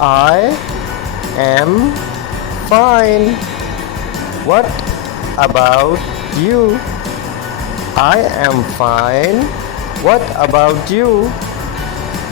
I am fine. What about you? I am fine. What about you?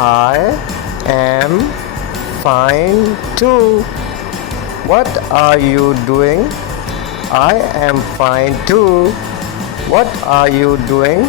I am fine too. What are you doing? I am fine too. What are you doing?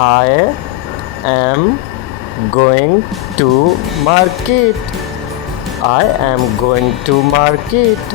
I am going to market. I am going to market.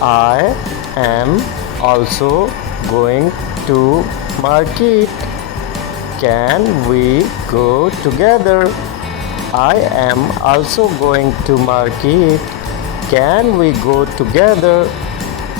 I am also going to market. Can we go together? I am also going to market. Can we go together?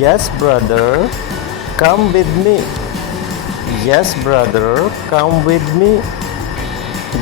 Yes brother, come with me. Yes brother, come with me.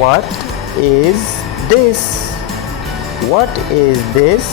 What is this? What is this?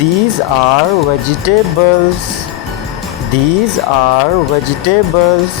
These are vegetables. These are vegetables.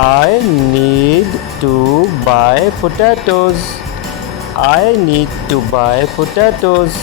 I need to buy potatoes. I need to buy potatoes.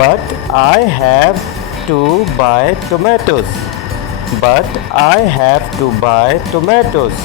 But I have to buy tomatoes. But I have to buy tomatoes.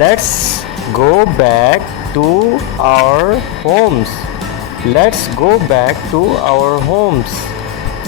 Let's go back to our homes. Let's go back to our homes.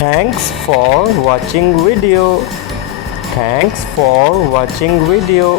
Thanks for watching video. Thanks for watching video.